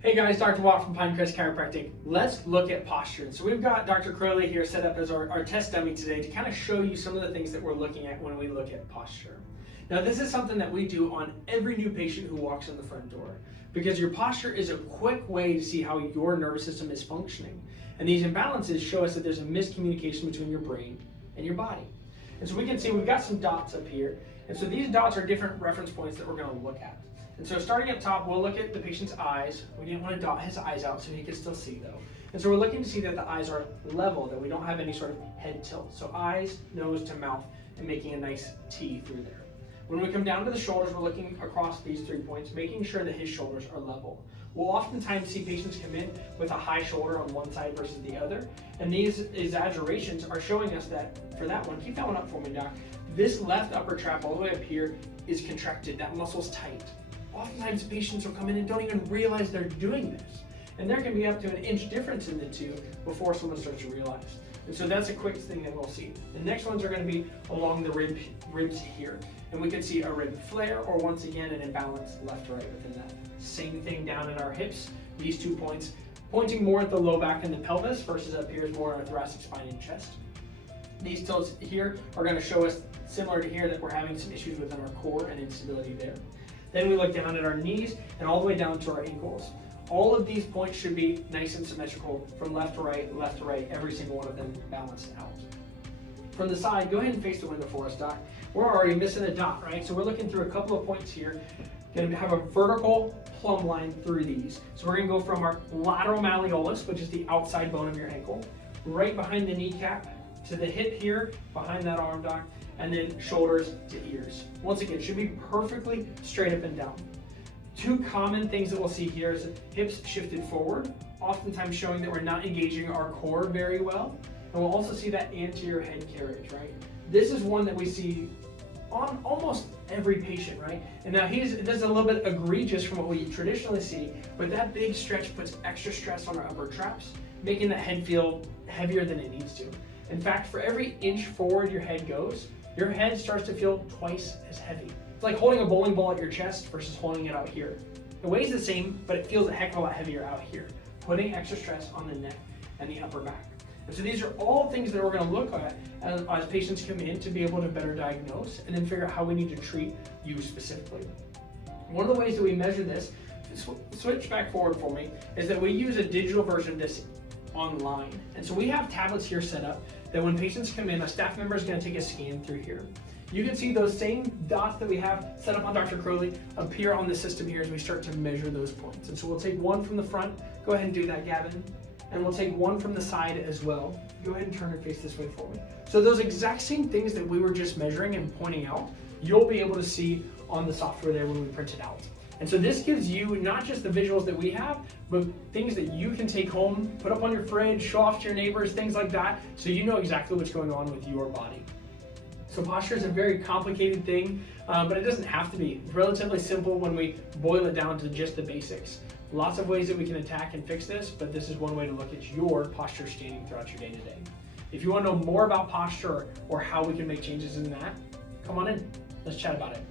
Hey guys, Dr. Watt from Pinecrest Chiropractic. Let's look at posture. So we've got Dr. Crowley here set up as our test dummy today to kind of show you some of the things that we're looking at when we look at posture. Now this is something that we do on every new patient who walks in the front door because your posture is a quick way to see how your nervous system is functioning. And these imbalances show us that there's a miscommunication between your brain and your body. And so we can see we've got some dots up here. And so these dots are different reference points that we're going to look at. And so starting up top, we'll look at the patient's eyes. We didn't want to dot his eyes out so he could still see though. And so we're looking to see that the eyes are level, that we don't have any sort of head tilt. So eyes, nose to mouth, and making a nice T through there. When we come down to the shoulders, we're looking across these 3 points, making sure that his shoulders are level. We'll oftentimes see patients come in with a high shoulder on one side versus the other. And these exaggerations are showing us that, for that one, keep that one up for me, Doc. This left upper trap all the way up here is contracted, that muscle's tight. Oftentimes patients will come in and don't even realize they're doing this. And there can be up to an inch difference in the two before someone starts to realize. And so that's a quick thing that we'll see. The next ones are going to be along the ribs here. And we can see a rib flare or once again an imbalance left to right within that. Same thing down in our hips. These 2 points pointing more at the low back and the pelvis versus up here is more on our thoracic spine and chest. These tilts here are going to show us, similar to here, that we're having some issues within our core and instability there. Then we look down at our knees and all the way down to our ankles. All of these points should be nice and symmetrical from left to right, every single one of them balanced out. From the side, go ahead and face the window for us, Doc. We're already missing a dot, right? So we're looking through a couple of points here. Going to have a vertical plumb line through these. So we're going to go from our lateral malleolus, which is the outside bone of your ankle, right behind the kneecap to the hip here, behind that arm, Doc, and then shoulders to ears. Once again, should be perfectly straight up and down. 2 common things that we'll see here is hips shifted forward, oftentimes showing that we're not engaging our core very well. And we'll also see that anterior head carriage, right? This is one that we see on almost every patient, right? And now this is a little bit egregious from what we traditionally see, but that big stretch puts extra stress on our upper traps, making that head feel heavier than it needs to. In fact, for every inch forward your head goes, your head starts to feel twice as heavy. It's like holding a bowling ball at your chest versus holding it out here. It weighs the same, but it feels a heck of a lot heavier out here, putting extra stress on the neck and the upper back. And so these are all things that we're going to look at as patients come in to be able to better diagnose and then figure out how we need to treat you specifically. One of the ways that we measure this, switch back forward for me, is that we use a digital version of this online. And so we have tablets here set up that when patients come in, a staff member is going to take a scan through here. You can see those same dots that we have set up on Dr. Crowley appear on the system here as we start to measure those points. And so we'll take one from the front. Go ahead and do that, Gavin. And we'll take one from the side as well. Go ahead and turn and face this way for me. So those exact same things that we were just measuring and pointing out, you'll be able to see on the software there when we print it out. And so this gives you not just the visuals that we have, but things that you can take home, put up on your fridge, show off to your neighbors, things like that, so you know exactly what's going on with your body. So posture is a very complicated thing, but it doesn't have to be. It's relatively simple when we boil it down to just the basics. Lots of ways that we can attack and fix this, but this is one way to look at your posture standing throughout your day-to-day. If you want to know more about posture or how we can make changes in that, come on in. Let's chat about it.